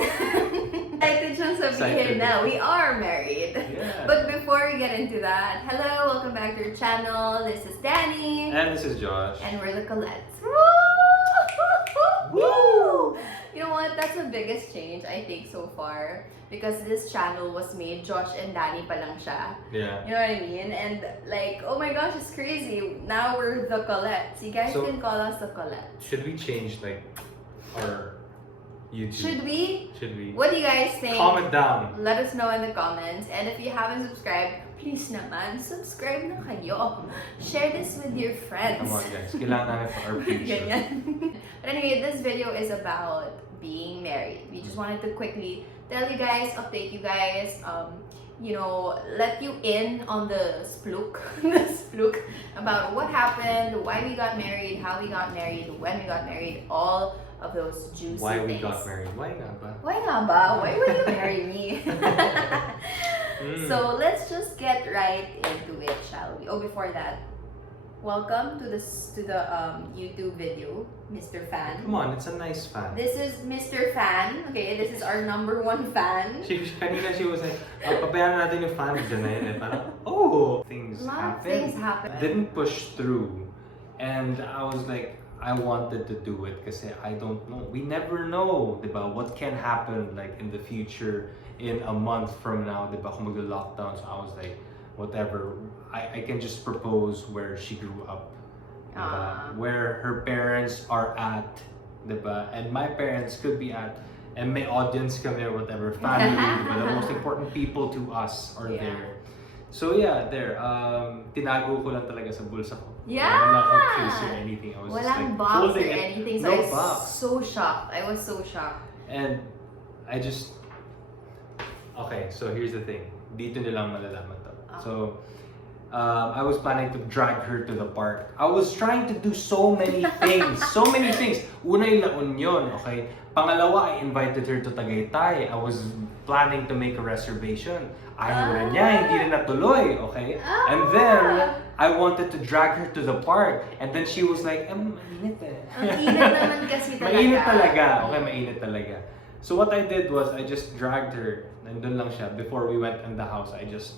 Excited siyang sabihin na we are married. Yeah. But before we get into that, hello, welcome back to our channel. This is Danny. And this is Josh. And we're the Colettes. Woo! You know what? That's the biggest change I think so far. Because this channel was made, Josh and Danny pa lang siya. Yeah. You know what I mean? And like, oh my gosh, it's crazy. Now we're the Colettes. You guys So- can call us the Colettes. Should we change like our YouTube? Should we? Should we? What do you guys think? Comment down. Let us know in the comments. And if you haven't subscribed, please naman, subscribe na kayo. Share this with your friends. Come on guys, kailangan namin for our future. Ganyan. But anyway, this video is about being married. We just wanted to quickly tell you guys, update you guys, you know, let you in on the splook, about what happened, why we got married, how we got married, when we got married, all of those juicy Why we things. got married? Why nga ba? Why nga ba? Why would you marry me? So let's just get right into it, shall we? Oh, before that, welcome to the YouTube video, Mr. Fan. Come on, it's a nice fan. This is Mr. Fan. Okay, this is our number one fan. Kanina she was like, pabayaan natin yung fan dyan na yun. Eh. Parang, oh, things A lot of happen. things happen. Didn't push through. And I was like, I wanted to do it kasi I don't know. We never know, diba? What can happen like in the future, in a month from now, diba? Kung mag-lockdown. So I was like, whatever. I can just propose where she grew up. Diba? Where her parents are at, diba? And my parents could be at. And may audience kami or whatever. Family, diba? The most important people to us are there. So yeah, there. Tinago ko lang talaga sa bulsa ko. Yeah! I'm not a case or anything. I was just Walang like box or holding it. anything. So No I was box. so shocked. I was so shocked. And I just... Okay, so here's the thing. Dito nilang malalaman to. So, I was planning to drag her to the park. I was trying to do so many things. So many things. Una yung La Union, okay? Pangalawa, I invited her to Tagaytay. I was planning to make a reservation. Ayaw rin niya, hindi rin natuloy, okay? And then, I wanted to drag her to the park. And then she was like, mainit eh. Ang init naman kasi talaga. Mainit talaga. Okay, mainit talaga. So what I did was, I just dragged her. Nandun lang siya. Before we went in the house, I just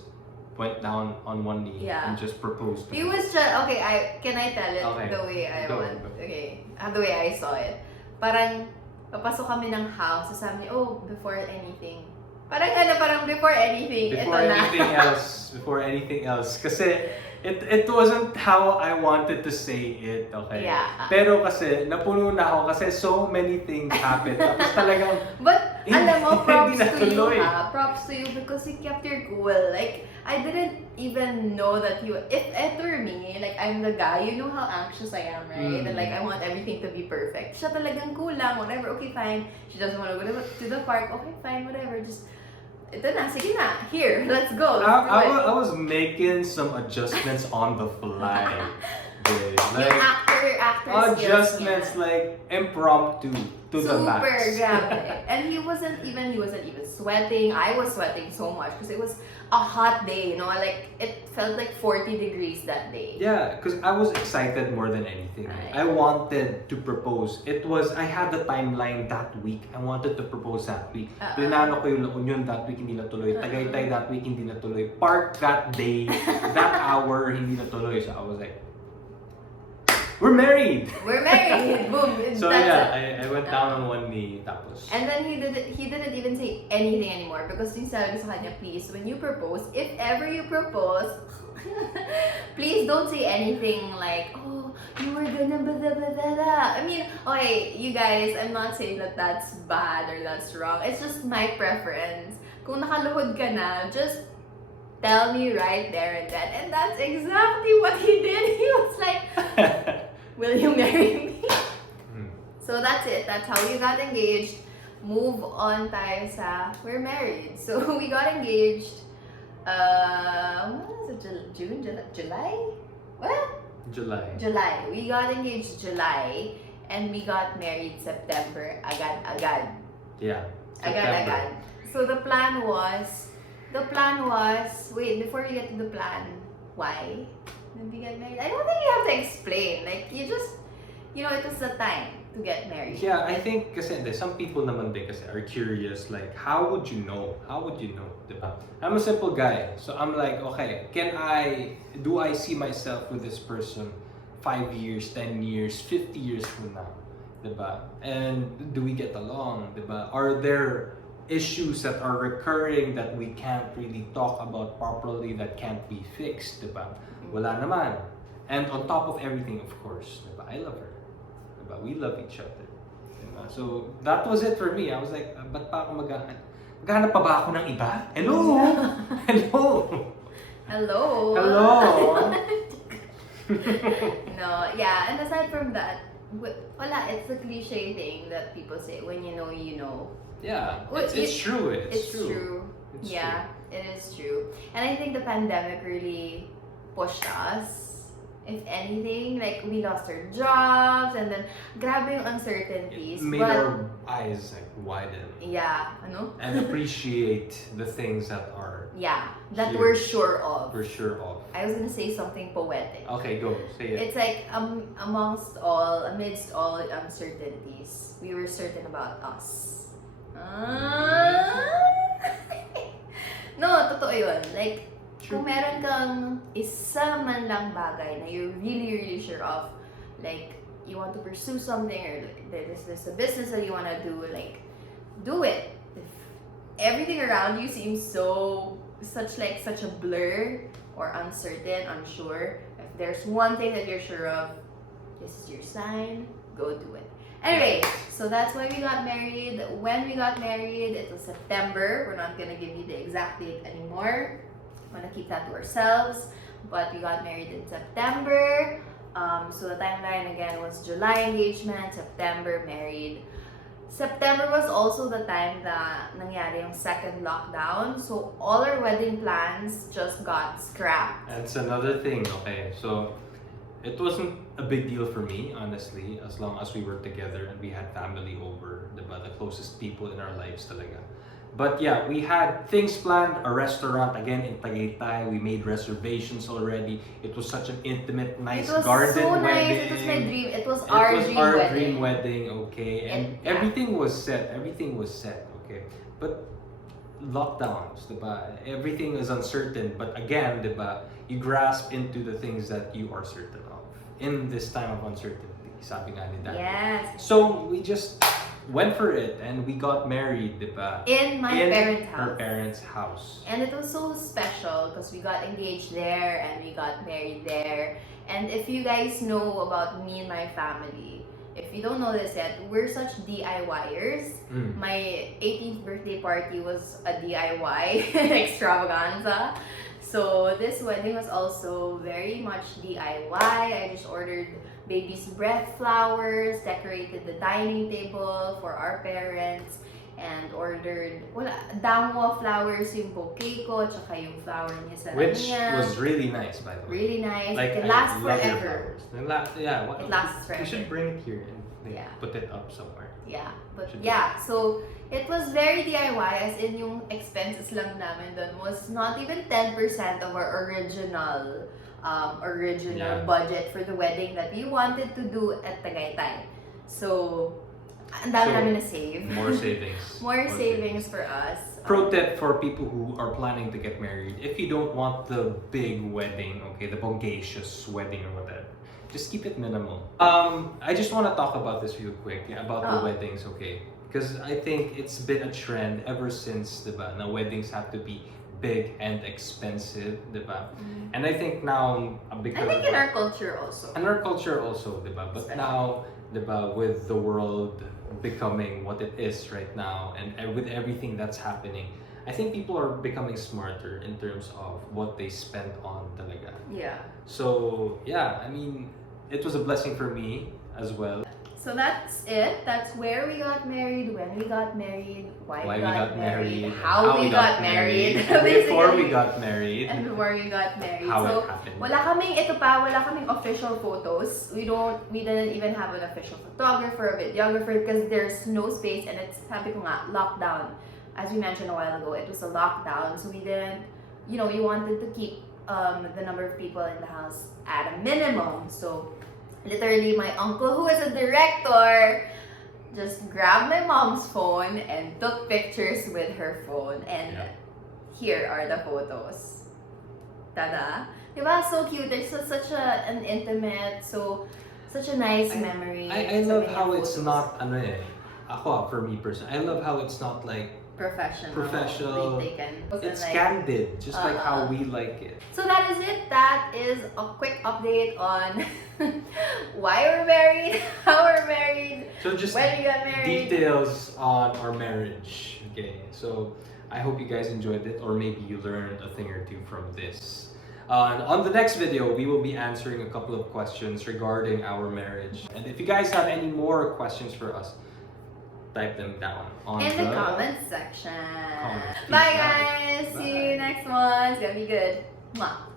went down on one knee and just proposed to It her. was just, okay, can I tell it Okay. the way I Go. want? Okay, the way I saw it. Parang, papasok kami ng house, sabi niya, oh, before anything. Parang before anything, Before ito na. before anything else. Kasi, it wasn't how I wanted to say it, okay? Yeah. Pero kasi, napuno na ako kasi so many things happened. Tapos talagang, But, alam mo, props Hindi to you natuloy. ha. Props to you because you kept your cool. Like, I didn't even know that you, if it were me, like, I'm the guy, you know how anxious I am, right? And like, I want everything to be perfect. Siya talagang kulang, whatever, okay, fine. She doesn't want to go to the park, okay, fine, whatever, just, ito na, sige na, here, let's go. Let's do it. I was making some adjustments on the fly. Babe. Yung actor skills Adjustments niya. like impromptu to the max. Super, grabe. And he wasn't even sweating. I was sweating so much because it was a hot day, you know, like it felt like 40 degrees that day. Yeah, because I was excited more than anything. I wanted to propose. I had the timeline that week. I wanted to propose that week. Plinano ko yung La Union that week, hindi natuloy. Tagaytay that week, hindi natuloy. Park that day, that hour, hindi natuloy. So I was like, we're married! We're married! Boom! So That's yeah, it. I went down on one knee, tapos. And then he didn't even say anything anymore because yung sabi ko sa kanya, please, when you propose, if ever you propose, please don't say anything like, oh, you were gonna blah blah blah blah blah. I mean, okay, you guys, I'm not saying that that's bad or that's wrong. It's just my preference. Kung nakaluhod ka na, just tell me right there and then. And that's exactly what he did. He was like, will you marry me? So that's it. That's how we got engaged. Move on tayo sa, we're married. So we got engaged, what was it, June? July? What? July. We got engaged July and we got married September. Agad. Yeah. Agad. So the plan was, wait, before we get to the plan, why did we get married? I don't think you have to explain. Like, you just, you know, it was the time. to get married? Yeah, I think kasi some people naman din kasi are curious like how would you know? How would you know? Diba? I'm a simple guy. So I'm like, okay, do I see myself with this person 5 years, 10 years, 50 years from now? Diba? And do we get along? Diba? Are there issues that are recurring that we can't really talk about properly that can't be fixed? Diba? Wala naman. And on top of everything, of course, diba? I love her. Diba? We love each other. Diba? So that was it for me. I was like, ba't pa ako maghahanap pa ba ako ng iba? Hello! Hello! Hello. Hello! No, yeah, and aside from that, wala, it's a cliche thing that people say, when you know, you know. Yeah, Well, it's true. It's true. It's Yeah, it is true. And I think the pandemic really pushed us. If anything, like we lost our jobs and then grabe yung uncertainties. It made but our eyes like widen yeah, ano? and appreciate the things that are Yeah, that Here. we're sure of. for sure of. I was gonna say something poetic. Okay, go say it. It's like amidst all uncertainties, we were certain about us. No, totoo yun. Like, kung meron kang isa man lang bagay na you're really, really sure of, like, you want to pursue something or there's a business that you want to do, like, do it. If everything around you seems such a blur or uncertain, unsure, if there's one thing that you're sure of, this is your sign, go do it. Anyway, so that's why we got married. When we got married, it was September. We're not gonna give you the exact date anymore. I'm gonna keep that to ourselves. But we got married in September. So the timeline again was July engagement, September married. September was also the time that nangyari yung second lockdown. So all our wedding plans just got scrapped. That's another thing, okay? So it wasn't a big deal for me, honestly, as long as we were together and we had family over, diba? The closest people in our lives talaga. But yeah, we had things planned, a restaurant again in Tagaytay. We made reservations already. It was such an intimate, nice It was garden so wedding. nice. It was my dream. It was It our was dream our wedding. dream wedding, okay? And Yeah. everything was set. Everything was set, okay? But lockdowns, diba? Everything is uncertain. But again, diba? You grasp into the things that you are certain of in this time of uncertainty. Sabi nga ni Daddy. Yes. So we just went for it and we got married, diba? In my parents' house. Her parents' house. And it was so special because we got engaged there and we got married there. And if you guys know about me and my family, if you don't know this yet, we're such DIYers. My 18th birthday party was a DIY extravaganza. So this wedding was also very much DIY. I just ordered baby's breath flowers, decorated the dining table for our parents, and ordered damo flowers yung bouquet ko, tsaka yung flower niya sa Which niya. was really nice, by the way. Really nice. Like, It I lasts love your forever. flowers. It lasts forever. You should bring it here and Yeah. put it up somewhere. Yeah, but Should yeah, so it was very DIY, as in yung expenses lang namin doon was not even 10% of our original Yeah. budget for the wedding that we wanted to do at Tagaytay. So, ang dami So, namin na save. More savings. More savings for us. Pro tip for people who are planning to get married: if you don't want the big wedding, okay, the bodacious wedding or whatever, just keep it minimal. I just want to talk about this real quick, about the weddings, okay? Because I think it's been a trend ever since, diba, na weddings have to be big and expensive, diba? And I think now, because I think in our culture also. and our culture also, diba? But now, diba, with the world becoming what it is right now, and with everything that's happening, I think people are becoming smarter in terms of what they spend on talaga. Yeah. So yeah, I mean, it was a blessing for me as well. So that's it. That's where we got married, when we got married, why we got married, how we got married, and before we basically. got married, And before we got married. how So, it happened. wala kaming official photos. We didn't even have an official photographer, videographer, because there's no space, and it's, sabi ko nga, lockdown. As we mentioned a while ago, it was a lockdown, so we didn't, we wanted to keep the number of people in the house at a minimum. So literally my uncle, who is a director, just grabbed my mom's phone and took pictures with her phone. And Yeah. here are the photos. Tada! Diba? So cute. There's such an intimate, such a nice memory. I So love many how it's photos. not, ano eh, ako for me personally, I love how it's not like, Professional. Taken. it's And, like, candid, just like how uh-uh. we like it. So that is it. That is a quick update on why we're married, how we're married, So just when we got married. details on our marriage. Okay, so I hope you guys enjoyed it, or maybe you learned a thing or two from this. And on the next video, we will be answering a couple of questions regarding our marriage. And if you guys have any more questions for us, type them down on In the comment section. comments. Bye Peace out. guys. See Bye. you next one. It's gonna be good. Mwah.